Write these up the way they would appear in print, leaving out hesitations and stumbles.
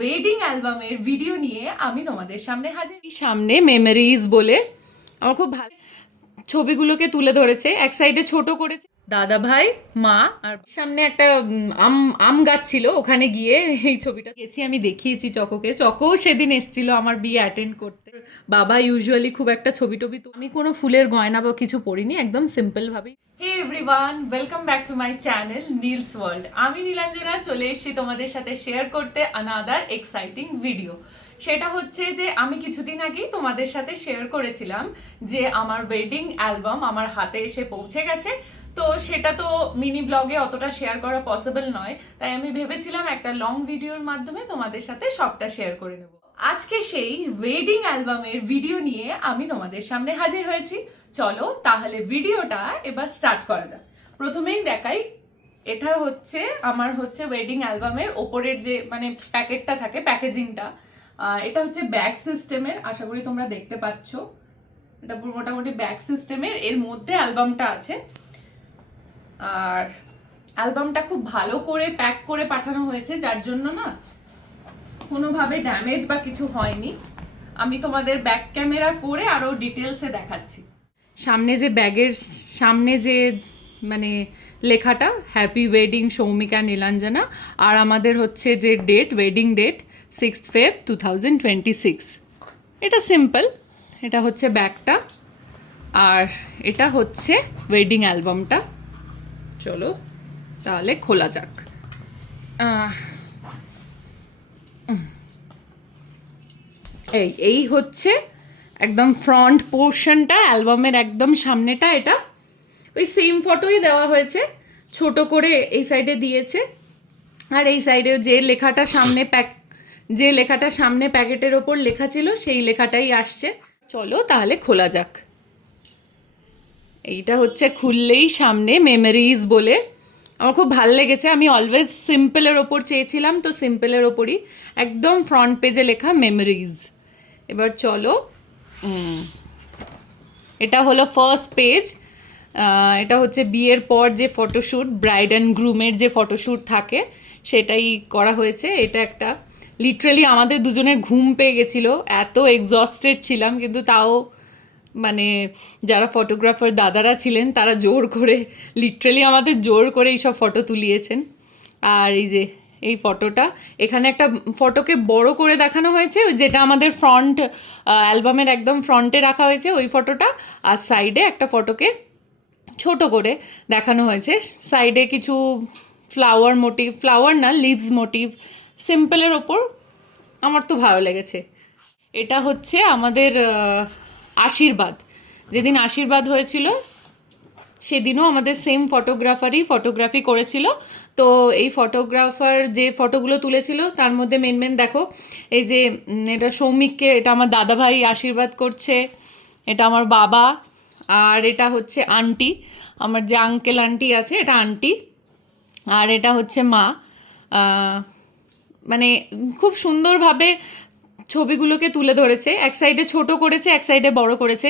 Wedding অ্যালবামের video নিয়ে আমি তোমাদের সামনে হাজির। সামনে মেমোরিজ বলে আমার খুব ভালো ছবিগুলোকে তুলে ধরেছে, এক সাইডে ছোট করেছে দাদা ভাই, মা, আর সামনে একটা আম আম গাছ ছিল, ওখানে গিয়ে এই ছবিটা গেছি আমি, দেখিয়েছি চকোকে। চকোও সেদিন এসেছিল আমার বিয়ে অ্যাটেন্ড করতে। বাবা ইউজুয়ালি খুব একটা ছবি টবি আমি কোনো ফুলের গয়না বা কিছু পরিনি, একদম সিম্পল ভাবেই। Hey everyone, welcome back to my channel Neel's world. আমি নীলাঞ্জনা চলে এসেছি তোমাদের সাথে শেয়ার করতে আনাদার এক্সাইটিং ভিডিও। সেটা হচ্ছে যে আমি কিছুদিন আগেই তোমাদের সাথে শেয়ার করেছিলাম যে আমার ওয়েডিং অ্যালবাম আমার হাতে এসে পৌঁছে গেছে। তো সেটা তো মিনি ব্লগে অতটা শেয়ার করা পসিবল নয়, তাই আমি ভেবেছিলাম একটা লং ভিডিওর মাধ্যমে তোমাদের সাথে সবটা শেয়ার করে নেব। আজকে সেই ওয়েডিং অ্যালবামের ভিডিও নিয়ে আমি তোমাদের সামনে হাজির হয়েছি। চলো তাহলে ভিডিওটা এবার স্টার্ট করা যাক। প্রথমেই দেখাই, এটা হচ্ছে আমার ওয়েডিং অ্যালবামের ওপরের যে মানে প্যাকেটটা থাকে, প্যাকেজিংটা। এটা হচ্ছে ব্যাগ সিস্টেমের, আশা করি তোমরা দেখতে পাচ্ছ। এটা পুরো মোটামুটি ব্যাগ সিস্টেমের, এর মধ্যে অ্যালবামটা আছে। আর অ্যালবামটা খুব ভালো করে প্যাক করে পাঠানো হয়েছে, যার জন্য না কোনোভাবে ড্যামেজ বা কিছু হয়নি। আমি তোমাদের ব্যাক ক্যামেরা করে আরও ডিটেলসে দেখাচ্ছি। সামনে যে ব্যাগের সামনে যে মানে লেখাটা, হ্যাপি ওয়েডিং সৌমিকা নীলাঞ্জনা, আর আমাদের হচ্ছে যে date, wedding date 6th Feb 2026। এটা সিম্পল, এটা হচ্ছে ব্যাগটা, আর এটা হচ্ছে ওয়েডিং অ্যালবামটা। চলো তাহলে খোলা যাক। এই হচ্ছে একদম ফ্রন্ট পোর্শনটা, অ্যালবামের একদম সামনেটা। এটা ওই সেম ফটোই দেওয়া হয়েছে, ছোট করে এই সাইডে দিয়েছে, আর এই সাইডে যে লেখাটা সামনে যে লেখাটা সামনে প্যাকেটের ওপর লেখা ছিল সেই লেখাটাই আসছে। চলো তাহলে খোলা যাক। এইটা হচ্ছে খুললেই সামনে মেমোরিজ বলে, আমার খুব ভালো লেগেছে। আমি অলওয়েজ সিম্পলের ওপর চেয়েছিলাম, তো সিম্পলের ওপরই একদম ফ্রন্ট পেজে লেখা মেমোরিজ। এবার চলো, এটা হলো ফার্স্ট পেজ। এটা হচ্ছে বিয়ের পর যে ফটোশ্যুট, ব্রাইড অ্যান্ড গ্রুমের যে ফটোশ্যুট থাকে সেটাই করা হয়েছে। এটা একটা লিটারালি আমাদের দুজনের ঘুম পেয়ে গেছিলো, এত এক্সস্টেড ছিলাম, কিন্তু তাও মানে যারা ফটোগ্রাফার দাদারা ছিলেন তারা জোর করে, লিটারালি আমাদের জোর করে এইসব ফটো তুলিয়েছেন। আর এই যে এই ফটোটা, এখানে একটা ফটোকে বড় করে দেখানো হয়েছে, যেটা আমাদের ফ্রন্ট অ্যালবামের একদম ফ্রন্টে রাখা হয়েছে ওই ফটোটা, আর সাইডে একটা ফটোকে ছোট করে দেখানো হয়েছে। সাইডে কিছু ফ্লাওয়ার মোটিভ, ফ্লাওয়ার না, লিভস মোটিভ, সিম্পলের ওপর আমার তো ভালো লেগেছে। এটা হচ্ছে আমাদের আশীর্বাদ, যেদিন আশীর্বাদ হয়েছিল সেদিনও আমাদের সেম ফটোগ্রাফি করেছিল। তো এই ফটোগ্রাফার যে ফটোগুলো তুলেছিল তার মধ্যে মেন দেখো, এই যে এটা সৌমিককে, এটা আমার দাদাভাই আশীর্বাদ করছে, এটা আমার বাবা, আর এটা হচ্ছে আন্টি, আমার যে আঙ্কেল আন্টি আছে এটা আন্টি, আর এটা হচ্ছে মা। মানে খুব সুন্দরভাবে ছবিগুলোকে তুলে ধরেছে, এক সাইডে ছোট করেছে, এক সাইডে বড় করেছে।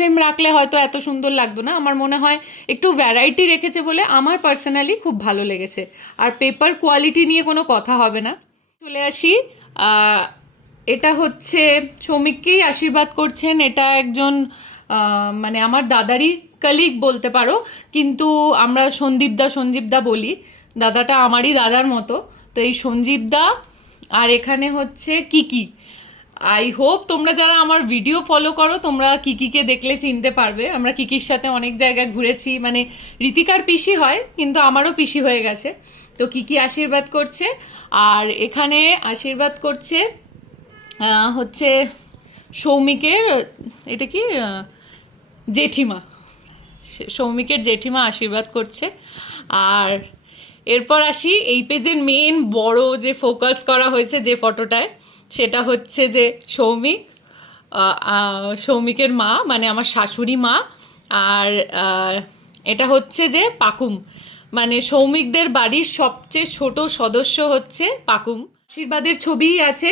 সেম রাখলে হয়তো এত সুন্দর লাগতো না, আমার মনে হয় একটু ভ্যারাইটি রেখেছে বলে আমার পার্সোনালি খুব ভালো লেগেছে। আর পেপার কোয়ালিটি নিয়ে কোনো কথা হবে না। চলে আসি, এটা হচ্ছে সৌমিককেই আশীর্বাদ করছেন। এটা একজন মানে আমার দাদারই কলিগ বলতে পারো, কিন্তু আমরা সঞ্জীবদা বলি। দাদাটা আমারই দাদার মতো। তো এই সঞ্জীবদা, আর এখানে হচ্ছে কিকি। আই হোপ তোমরা যারা আমার ভিডিও ফলো করো তোমরা কিকিকে দেখলে চিনতে পারবে। আমরা কিকির সাথে অনেক জায়গায় ঘুরেছি, মানে ঋতিকার পিসি হয় কিন্তু আমারও পিসি হয়ে গেছে। তো কিকি আশীর্বাদ করছে, আর এখানে আশীর্বাদ করছে হচ্ছে সৌমিকের, এটা কি জেঠিমা, সৌমিকের জেঠিমা আশীর্বাদ করছে। আর এরপর আসি এই পেজের মেন বড় যে ফোকাস করা হয়েছে যে ফটোটায়, সেটা হচ্ছে যে সৌমিকের মা, মানে আমার শাশুড়ি মা। আর এটা হচ্ছে যে পাকুম, মানে সৌমিকদের বাড়ির সবচেয়ে ছোট সদস্য হচ্ছে পাকুম। আশীর্বাদের ছবিই আছে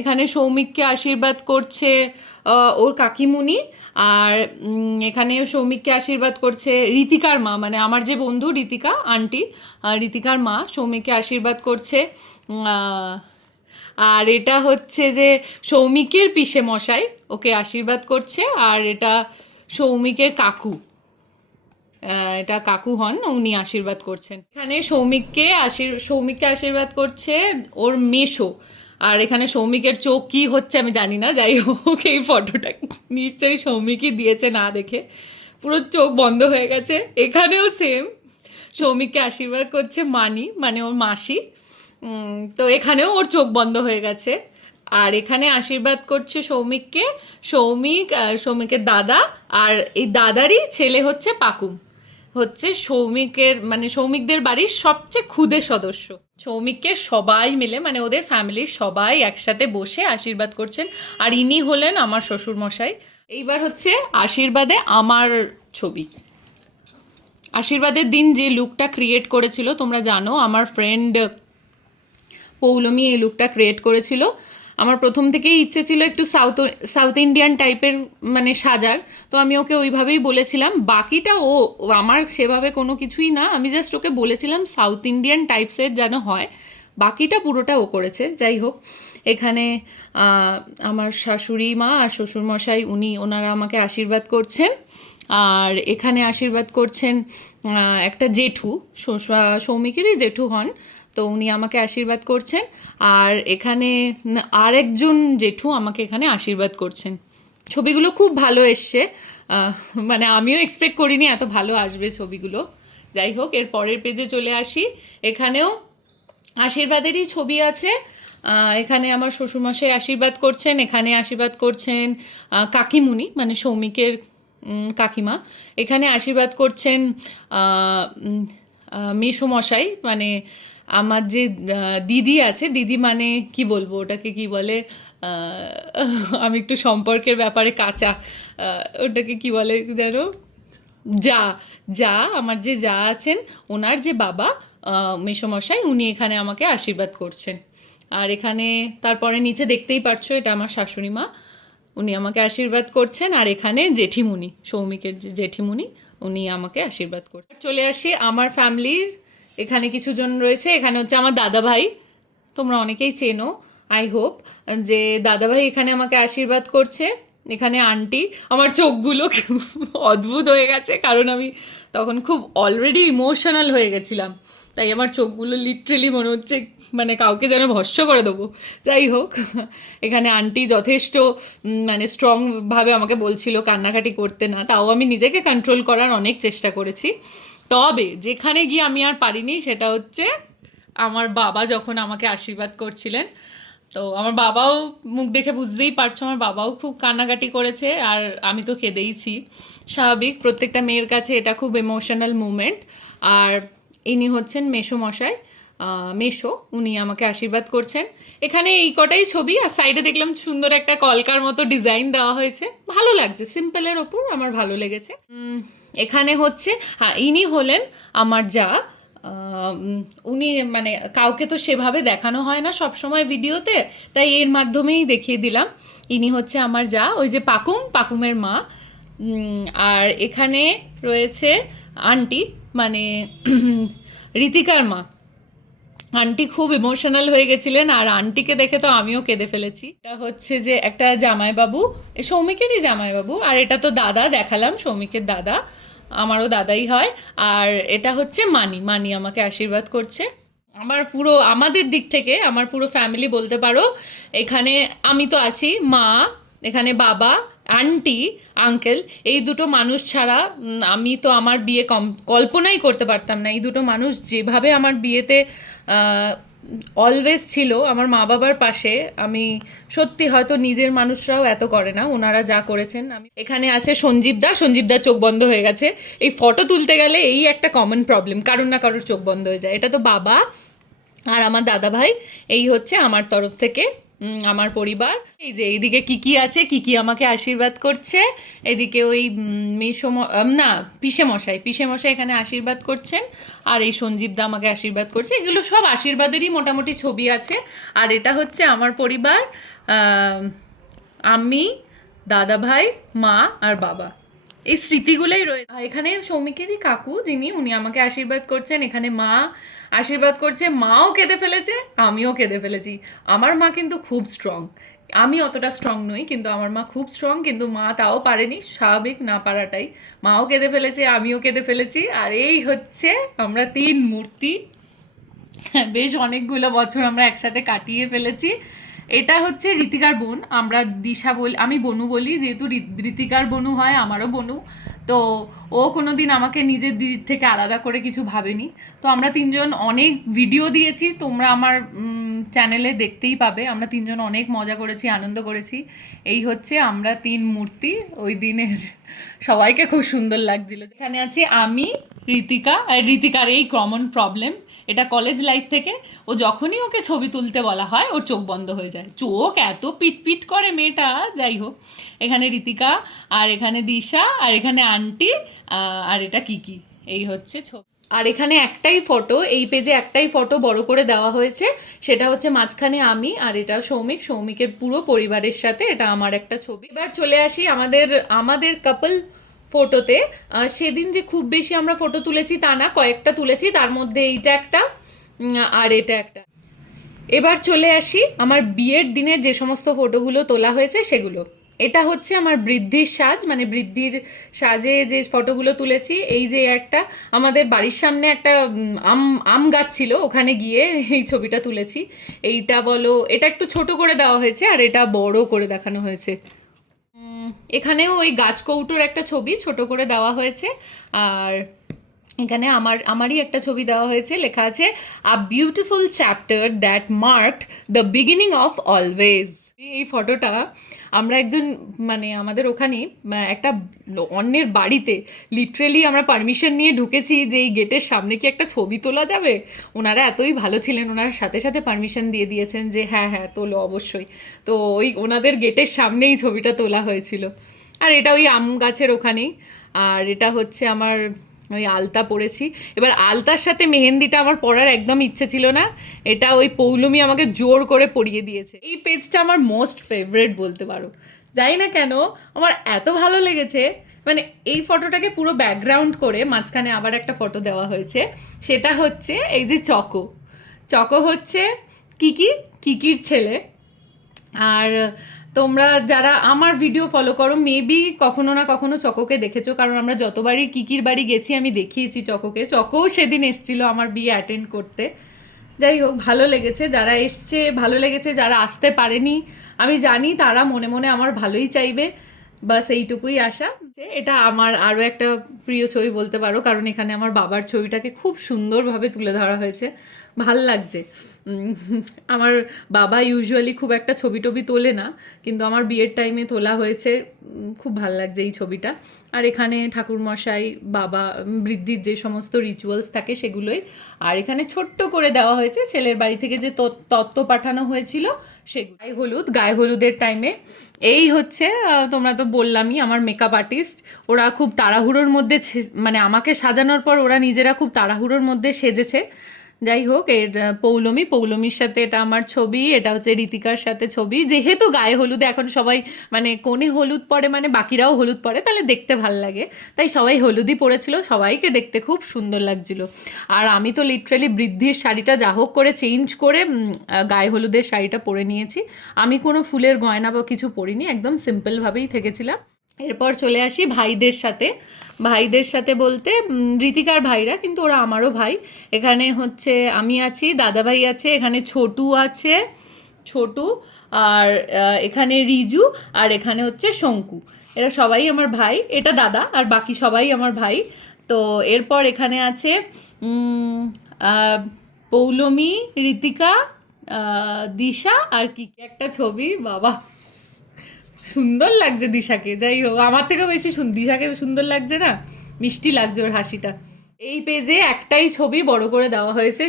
এখানে, সৌমিককে আশীর্বাদ করছে ওর কাকিমুনি, আর এখানে সৌমিককে আশীর্বাদ করছে ঋতিকার মা, মানে আমার যে বন্ধু ঋতিকা আন্টি, ঋতিকার মা সৌমিককে আশীর্বাদ করছে। আর এটা হচ্ছে যে সৌমিকের পিসে মশাই ওকে আশীর্বাদ করছে, আর এটা সৌমিকের কাকু, এটা কাকু হন, উনি আশীর্বাদ করছেন। এখানে সৌমিককে আশীর্বাদ করছে ওর মেশো। আর এখানে সৌমিকের চোখ কী হচ্ছে আমি জানি না, যাই হোক এই ফটোটা নিশ্চয়ই সৌমিকই দিয়েছে না দেখে, পুরো চোখ বন্ধ হয়ে গেছে। এখানেও সেম, সৌমিককে আশীর্বাদ করছে মানি, মানে ওর মাসি। তো এখানেও ওর চোখ বন্ধ হয়ে গেছে। আর এখানে আশীর্বাদ করছে সৌমিককে সৌমিকের দাদা, আর এই দাদারই ছেলে হচ্ছে পাকুম, হচ্ছে সৌমিকের মানে সৌমিকদের বাড়ির সবচেয়ে ক্ষুদে সদস্য। সৌমিককে সবাই মিলে মানে ওদের ফ্যামিলির সবাই একসাথে বসে আশীর্বাদ করছেন। আর ইনি হলেন আমার শ্বশুরমশাই। এইবার হচ্ছে আশীর্বাদে আমার ছবি। আশীর্বাদের দিন যে লুকটা ক্রিয়েট করেছিল তোমরা জানো, আমার ফ্রেন্ড পৌলমী এই লুকটা ক্রিয়েট করেছিল। আমার প্রথম থেকেই ইচ্ছে ছিল একটু সাউথ ইন্ডিয়ান টাইপের মানে সাজার, তো আমি ওকে ওইভাবেই বলেছিলাম। বাকিটা ও আমার সেভাবে কোনো কিছুই না, আমি জাস্ট ওকে বলেছিলাম সাউথ ইন্ডিয়ান টাইপসের যেন হয়, বাকিটা পুরোটা ও করেছে। যাই হোক, এখানে আমার শাশুড়ি মা আর শ্বশুরমশাই ওনারা আমাকে আশীর্বাদ করছেন। আর এখানে আশীর্বাদ করছেন একটা জেঠু, সৌমিকেরই জেঠু হন, তো উনি আমাকে আশীর্বাদ করছেন। আর এখানে আরেকজন জেঠু আমাকে এখানে আশীর্বাদ করছেন। ছবিগুলো খুব ভালো এসছে, মানে আমিও এক্সপেক্ট করিনি এত ভালো আসবে ছবিগুলো। যাই হোক, এর পরের পেজে চলে আসি। এখানেও আশীর্বাদেরই ছবি আছে। এখানে আমার শ্বশুরমশাই আশীর্বাদ করছেন, এখানে আশীর্বাদ করছেন কাকিমুনি মানে সৌমিকের কাকিমা। এখানে আশীর্বাদ করছেন মেসোমশাই মানে আমার যে দিদি আছে, দিদি মানে কি বলবো ওটাকে কি বলে, আমি একটু সম্পর্কের ব্যাপারে কাঁচা, ওটাকে কি বলে যেন, যা যা আমার যে যা আছেন ওনার যে বাবা মেসোমশাই, উনি এখানে আমাকে আশীর্বাদ করছেন। আর এখানে তারপরে নিচে দেখতেই পাচ্ছ এটা আমার শাশুড়ি মা, উনি আমাকে আশীর্বাদ করছেন। আর এখানে জেঠিমুনি, সৌমিকের যে জেঠিমুনি, উনি আমাকে আশীর্বাদ করছেন। চলে আসি আমার ফ্যামিলির, এখানে কিছু জন রয়েছে। এখানে হচ্ছে আমার দাদাভাই, তোমরা অনেকেই চেনো আই হোপ, যে দাদাভাই এখানে আমাকে আশীর্বাদ করছে। এখানে আন্টি, আমার চোখগুলো অদ্ভুত হয়ে গেছে কারণ আমি তখন খুব অলরেডি ইমোশনাল হয়ে গেছিলাম, তাই আমার চোখগুলো লিটারেলি মনে হচ্ছে মানে কাউকে যেন ভস্ম করে দেবো। যাই হোক, এখানে আন্টি যথেষ্ট মানে স্ট্রংভাবে আমাকে বলছিল কান্নাকাটি করতে না, তাও আমি নিজেকে কন্ট্রোল করার অনেক চেষ্টা করেছি। তবে যেখানে গিয়ে আমি আর পারিনি সেটা হচ্ছে আমার বাবা যখন আমাকে আশীর্বাদ করছিলেন, তো আমার বাবাও মুখ দেখে বুঝতেই পারছো আমার বাবাও খুব কান্নাকাটি করেছে, আর আমি তো কেঁদেইছি, স্বাভাবিক, প্রত্যেকটা মেয়ের কাছে এটা খুব ইমোশনাল মুমেন্ট। আর ইনি হচ্ছেন মেসোমশাই, মেশো, উনি আমাকে আশীর্বাদ করছেন। এখানে এই কটাই ছবি, আর সাইডে দেখলাম সুন্দর একটা কলকার মতো ডিজাইন দেওয়া হয়েছে, ভালো লাগছে, সিম্পলের ওপর আমার ভালো লেগেছে। এখানে হচ্ছে ইনি হলেন আমার যা, উনি মানে কাউকে তো সেভাবে দেখানো হয় না সব সময় ভিডিওতে, তাই এর মাধ্যমেই দেখিয়ে দিলাম। ইনি হচ্ছে আমার যা, ওই যে পাকুমের মা। আর এখানে রয়েছে আন্টি মানে ঋতিকার মা। আন্টি খুব ইমোশনাল হয়ে গেছিলেন, আর আন্টিকে দেখে তো আমিও কেঁদে ফেলেছি। এটা হচ্ছে যে একটা জামাইবাবু, সৌমিকেরই জামাইবাবু, আর এটা তো দাদা দেখালাম, সৌমিকের দাদা, আমারও দাদাই হয়। আর এটা হচ্ছে মানি আমাকে আশীর্বাদ করছে। আমাদের দিক থেকে আমার পুরো ফ্যামিলি বলতে পারো, এখানে আমি তো আছি, মা, এখানে বাবা, আন্টি, আঙ্কেল, এই দুটো মানুষ ছাড়া আমি তো আমার বিয়ে কল্পনাই করতে পারতাম না। এই দুটো মানুষ যেভাবে আমার বিয়েতে অলওয়েজ ছিল আমার মা বাবার পাশে, আমি সত্যি হয়তো নিজের মানুষরাও এত করে না, ওনারা যা করেছেন। এখানে আছে সঞ্জীবদা চোখ বন্ধ হয়ে গেছে। এই ফটো তুলতে গেলে এই একটা কমন প্রবলেম, কারোর না কারোর চোখ বন্ধ হয়ে যায়। এটা তো বাবা আর আমার দাদা ভাই, এই হচ্ছে আমার তরফ থেকে আমার পরিবার। এই যে এইদিকে কিকি আছে, কিকি আমাকে আশীর্বাদ করছে। এদিকে ওই পিসে মশাই এখানে আশীর্বাদ করছেন, আর এই সঞ্জীবদা আমাকে আশীর্বাদ করছে। এগুলো সব আশীর্বাদেরই মোটামুটি ছবি আছে। আর এটা হচ্ছে আমার পরিবার, আমি, দাদা ভাই, মা আর বাবা, এই স্মৃতিগুলোই রয়েছে। এখানে সৌমিকেরই কাকু যিনি, উনি আমাকে আশীর্বাদ করছেন। এখানে মা আশীর্বাদ করছে, মাও কেঁদে ফেলেছে, আমিও কেঁদে ফেলেছি। আমার মা কিন্তু খুব স্ট্রং, আমি অতটা স্ট্রং নই, কিন্তু আমার মা খুব স্ট্রং, কিন্তু মা তাও পারেনি, স্বাভাবিক না পারাটাই। মাও কেঁদে ফেলেছে, আমিও কেঁদে ফেলেছি। আর এই হচ্ছে আমরা তিন মূর্তি, বেশ অনেকগুলো বছর আমরা একসাথে কাটিয়ে ফেলেছি। এটা হচ্ছে ঋতিকার বোন, আমরা দিশা বলি, আমি বনু বলি, যেহেতু ঋতিকার বনু হয় আমারও বনু। তো ও কোনো দিন আমাকে নিজের দিদির থেকে আলাদা করে কিছু ভাবেনি। তো আমরা তিনজন অনেক ভিডিও দিয়েছি, তোমরা আমার চ্যানেলে দেখতেই পাবে। আমরা তিনজন অনেক মজা করেছি, আনন্দ করেছি। এই হচ্ছে আমরা তিন মূর্তি ওই দিনের। সবাইকে খুব সুন্দর লাগছিল। এখানে আছি আমি, ঋতিকা। আর ঋতিকার এই কমন প্রবলেম, এটা কলেজ লাইফ থেকে। ও যখনই ওকে ছবি তুলতে বলা হয় ওর চোখ বন্ধ হয়ে যায়, চোখ এত পিট পিট করে মেয়েটা। যাই হোক, এখানে ঋতিকা, আর এখানে দিশা, আর এখানে আন্টি, আর এটা কিকি। এই হচ্ছে ছবি। আর এখানে একটাই ফটো, এই পেজে একটাই ফটো বড় করে দেওয়া হয়েছে, সেটা হচ্ছে মাঝখানে আমি, আর এটা সৌমিকের পুরো পরিবারের সাথে। এটা আমার একটা ছবি। এবার চলে আসি আমাদের আমাদের কাপল ফটোতে। সেদিন যে খুব বেশি আমরা ফটো তুলেছি তা না, কয়েকটা তুলেছি, তার মধ্যে এইটা একটা, আর এটা একটা। এবার চলে আসি আমার বিয়ের দিনের যে সমস্ত ফটোগুলো তোলা হয়েছে সেগুলো। এটা হচ্ছে আমার বৃদ্ধির সাজ, মানে বৃদ্ধির সাজে যে ফটোগুলো তুলেছি। এই যে একটা আমাদের বাড়ির সামনে একটা আম গাছ ছিল, ওখানে গিয়ে এই ছবিটা তুলেছি। এইটা বলো, এটা একটু ছোট করে দেওয়া হয়েছে, আর এটা বড় করে দেখানো হয়েছে। এখানেও ওই গাছ কৌটোর একটা ছবি ছোট করে দেওয়া হয়েছে। আর এখানে আমারই একটা ছবি দেওয়া হয়েছে, লেখা আছে a beautiful chapter that marked the beginning of always. এই ফটোটা আমরা একজন, মানে আমাদের ওখানে একটা অন্যের বাড়িতে লিটারেলি আমরা পারমিশন নিয়ে ঢুকেছি যে এই গেটের সামনে কি একটা ছবি তোলা যাবে। ওনারা এতই ভালো ছিলেন, ওনারা সাথে সাথে পারমিশন দিয়ে দিয়েছেন যে হ্যাঁ হ্যাঁ তোলো অবশ্যই। তো ওই ওনাদের গেটের সামনেই ছবিটা তোলা হয়েছিল। আর এটা ওই আম গাছের ওখানেই। আর এটা হচ্ছে আমার ওই আলতা পরেছি। এবার আলতার সাথে মেহেন্দিটা আমার পরার একদম ইচ্ছে ছিল না, এটা ওই পৌলমি আমাকে জোর করে পরিয়ে দিয়েছে। এই পেজটা আমার মোস্ট ফেভারিট বলতে পারো, জানি না কেন আমার এত ভালো লেগেছে। মানে এই ফটোটাকে পুরো ব্যাকগ্রাউন্ড করে মাঝখানে আবার একটা ফটো দেওয়া হয়েছে, সেটা হচ্ছে এই যে চকো। চকো হচ্ছে কিকির ছেলে। আর তোমরা যারা আমার ভিডিও ফলো করো মেবি কখনো না কখনো চকোকে দেখেছো, কারণ আমরা যতবারই কিকির বাড়ি গেছি আমি দেখিয়েছি চকোকে। চকোও সেদিন এসেছিল আমার বিয়ে অ্যাটেন্ড করতে। যাই হোক, ভালো লেগেছে, যারা এসছে ভালো লেগেছে, যারা আসতে পারেনি আমি জানি তারা মনে মনে আমার ভালোই চাইবে, বাস এইটুকুই আশা। এটা আমার আরও একটা প্রিয় ছবি বলতে পারো, কারণ এখানে আমার বাবার ছবিটাকে খুব সুন্দরভাবে তুলে ধরা হয়েছে, ভাল লাগছে। আমার বাবা ইউজুয়ালি খুব একটা ছবি টবি তোলে না, কিন্তু আমার বিয়ের টাইমে তোলা হয়েছে, খুব ভাল লাগছে এই ছবিটা। আর এখানে ঠাকুরমশাই, বাবা, বৃদ্ধির যে সমস্ত রিচুয়ালস থাকে সেগুলোই। আর এখানে ছোট্ট করে দেওয়া হয়েছে ছেলের বাড়ি থেকে যে তত্ত্ব পাঠানো হয়েছিল সেগুলো। গায়ে হলুদের টাইমে এই হচ্ছে, তোমরা তো বললামই আমার মেকআপ আর্টিস্ট, ওরা খুব তাড়াহুড়োর মধ্যে, মানে আমাকে সাজানোর পর ওরা নিজেরা খুব তাড়াহুড়োর মধ্যে সেজেছে। যাই হোক, এর পৌলমীর সাথে এটা আমার ছবি, এটা হচ্ছে ঋতিকার সাথে ছবি। যেহেতু গায়ে হলুদে এখন সবাই মানে কোণে হলুদ পরে, মানে বাকিরাও হলুদ পরে, তাহলে দেখতে ভাল লাগে, তাই সবাই হলুদই পরেছিল, সবাইকে দেখতে খুব সুন্দর লাগছিল। আর আমি তো লিটারালি বৃদ্ধির শাড়িটা যা হোক করে চেঞ্জ করে গায়ে হলুদের শাড়িটা পরে নিয়েছি। আমি কোনো ফুলের গয়না বা কিছু পরিনি, একদম সিম্পলভাবেই থেকেছিলাম। এরপর চলে আসি ভাইদের সাথে। ভাইদের সাথে বলতে ঋতিকার ভাইরা, কিন্তু ওরা আমারও ভাই। এখানে হচ্ছে আমি আছি, দাদাভাই আছে, এখানে ছোটু আছে, ছোটু, আর এখানে রিজু, আর এখানে হচ্ছে শঙ্কু। এরা সবাই আমার ভাই, এটা দাদা, আর বাকি সবাই আমার ভাই। তো এরপর এখানে আছে পৌলমী, ঋতিকা, দিশা, আর কি একটা ছবি, বাবা সুন্দর লাগছে দিশাকে। যাই হোক, আমার থেকেও বেশি দিশাকে সুন্দর লাগছে না, মিষ্টি লাগছে ওর হাসিটা। এই পেজে একটাই ছবি বড় করে দেওয়া হয়েছে,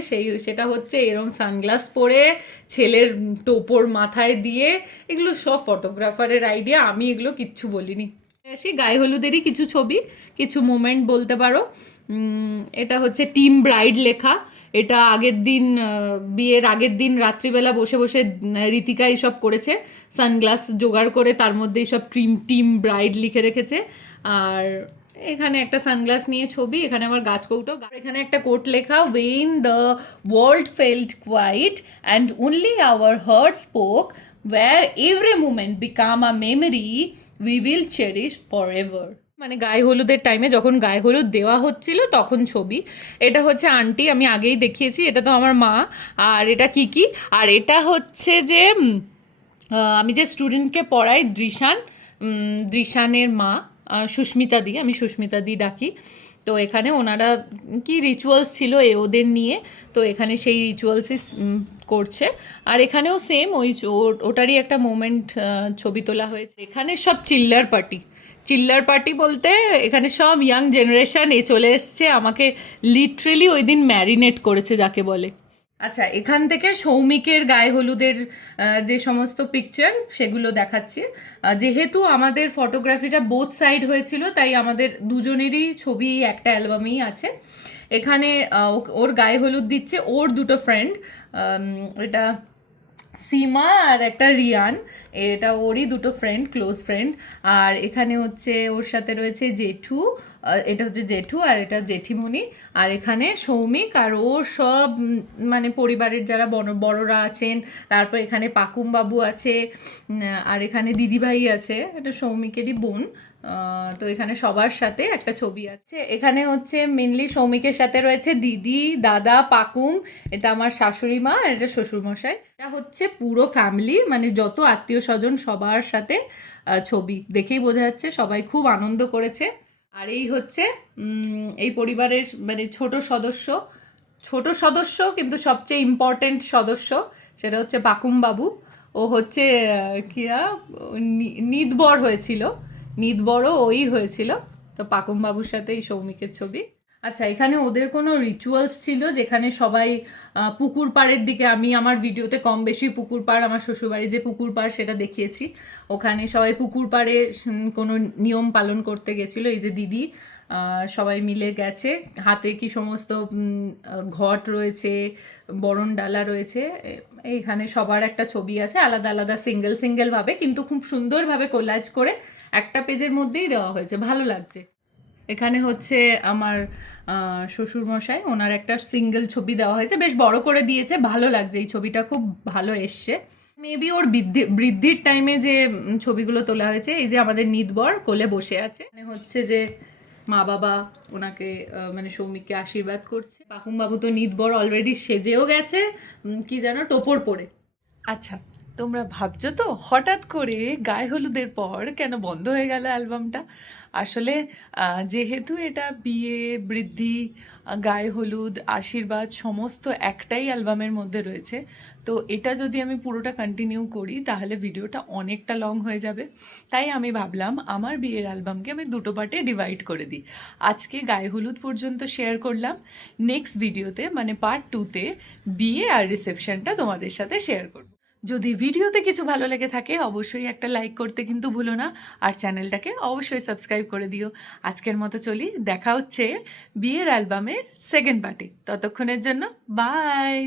সেটা হচ্ছে এরম সানগ্লাস পরে ছেলের টোপর মাথায় দিয়ে। এগুলো সব ফটোগ্রাফারের আইডিয়া, আমি এগুলো কিচ্ছু বলিনি। আসি গায়ে হলুদেরই কিছু ছবি, কিছু মোমেন্ট বলতে পারো। এটা হচ্ছে টিম ব্রাইড লেখা। এটা আগের দিন, বিয়ের আগের দিন রাত্রিবেলা বসে বসে ঋতিকা এইসব করেছে, সানগ্লাস জোগাড় করে তার মধ্যে এইসব টিম ব্রাইড লিখে রেখেছে। আর এখানে একটা সানগ্লাস নিয়ে ছবি, এখানে আমার গাছ কৌটো, এখানে একটা কোট লেখা, when the world felt quiet and only our heart spoke, where every moment become a memory we will cherish forever. মানে গায়ে হলুদের টাইমে যখন গায়ে হলুদ দেওয়া হচ্ছিল তখন ছবি। এটা হচ্ছে আন্টি, আমি আগেই দেখিয়েছি, এটা তো আমার মা। আর এটা কি আর এটা হচ্ছে যে আমি যে স্টুডেন্টকে পড়াই দৃশান, দৃশানের মা, সুস্মিতা দি, আমি সুস্মিতা দি ডাকি। তো এখানে ওনারা কি রিচুয়ালস ছিল ওদের নিয়ে, তো এখানে সেই রিচুয়ালসই করছে। আর এখানেও সেম ওটারই একটা মোমেন্ট ছবি তোলা হয়েছে। এখানে সব চিল্লার পার্টি, চিল্লার পার্টি বলতে এখানে সব ইয়াং জেনারেশন চলে এসছে, আমাকে লিটারেলি ওই দিন ম্যারিনেট করেছে যাকে বলে। আচ্ছা, এখান থেকে সৌমিকের গায়ে হলুদের যে সমস্ত পিকচার সেগুলো দেখাচ্ছি। যেহেতু আমাদের ফটোগ্রাফিটা বোথ সাইড হয়েছিল, তাই আমাদের দুজনেরই ছবি একটা অ্যালবামেই আছে। এখানে ওর গায়ে হলুদ দিচ্ছে ওর দুটো ফ্রেন্ড, এটা সীমা আর একটা রিয়ান, এটা ওরই দুটো ফ্রেন্ড, ক্লোজ ফ্রেন্ড। আর এখানে হচ্ছে ওর সাথে রয়েছে জেঠু, এটা হচ্ছে জেঠু আর এটা জেঠিমণি। আর এখানে সৌমিক আর ওর সব মানে পরিবারের যারা বড়রা আছেন। তারপর এখানে পাকুম বাবু আছে, আর এখানে দিদিভাই আছে, এটা সৌমিকেরই বোন। তো এখানে সবার সাথে একটা ছবি আছে। এখানে হচ্ছে মেনলি সৌমিকের সাথে রয়েছে দিদি, দাদা, পাকুম, এটা আমার শাশুড়ি মা, আর এটা শ্বশুরমশাই। এটা হচ্ছে পুরো ফ্যামিলি, মানে যত আত্মীয় স্বজন সবার সাথে ছবি, দেখেই বোঝা যাচ্ছে সবাই খুব আনন্দ করেছে। আর এই হচ্ছে এই পরিবারের মানে ছোট সদস্য কিন্তু সবচেয়ে ইম্পর্টেন্ট সদস্য, সেটা হচ্ছে পাকুম বাবু। ও হচ্ছে নিদবর হয়েছিল, নিদবরও ওই হয়েছিল। তো পাকুম বাবুর সাথে এই সৌমিকের ছবি। আচ্ছা, এখানে ওদের কোনো রিচুয়ালস ছিল যেখানে সবাই পুকুর পাড়ের দিকে, আমি আমার ভিডিওতে কম বেশি পুকুর পাড়, আমার শ্বশুরবাড়ি যে পুকুর পাড় সেটা দেখিয়েছি। ওখানে সবাই পুকুর পাড়ে কোনো নিয়ম পালন করতে গেছিলো। এই যে দিদি সবাই মিলে গেছে, হাতে কি সমস্ত ঘট রয়েছে, বরণ ডালা রয়েছে। এইখানে সবার একটা ছবি আছে, আলাদা আলাদা সিঙ্গেলভাবে, কিন্তু খুব সুন্দরভাবে কোলাজ করে একটা পেজের মধ্যেই দেওয়া হয়েছে, ভালো লাগছে। এখানে হচ্ছে আমার শ্বশুরমশাই, ওনার একটা সিঙ্গেল ছবি দেওয়া হয়েছে, বেশ বড় করে দিয়েছে, ভালো লাগছে, এই ছবিটা খুব ভালো এসছে। মেবি ওর বৃদ্ধির টাইমে যে ছবিগুলো তোলা হয়েছে। এই যে আমাদের নিদবর কোলে বসে আছে, মানে হচ্ছে যে মা বাবা ওনাকে মানে সৌমিককে আশীর্বাদ করছে। পাকুম বাবু তো নিদবর অলরেডি সেজেও গেছে, কি যেন টোপর পরে। আচ্ছা, তোমরা ভাবছো তো হঠাৎ করে গায়ে হলুদের পর কেন বন্ধ হয়ে গেল অ্যালবামটা। আসলে যেহেতু এটা বিয়ে, বৃদ্ধি, গায়ে হলুদ, আশীর্বাদ সমস্ত একটাই অ্যালবামের মধ্যে রয়েছে, তো এটা যদি আমি পুরোটা কন্টিনিউ করি তাহলে ভিডিওটা অনেকটা লং হয়ে যাবে। তাই আমি ভাবলাম আমার বিয়ের অ্যালবামকে আমি দুটো পার্টে ডিভাইড করে দিই। আজকে গায়ে হলুদ পর্যন্ত শেয়ার করলাম, নেক্সট ভিডিওতে মানে পার্ট 2তে বিয়ে আর রিসেপশনটা তোমাদের সাথে শেয়ার করব। যদি ভিডিওতে কিছু ভালো লেগে থাকে অবশ্যই একটা লাইক করতে কিন্তু ভুলো না, আর চ্যানেলটাকে অবশ্যই সাবস্ক্রাইব করে দিও। আজকের মতো চলি, দেখা হচ্ছে বিয়ের অ্যালবামের সেকেন্ড পার্টে। ততক্ষণের জন্য বাই।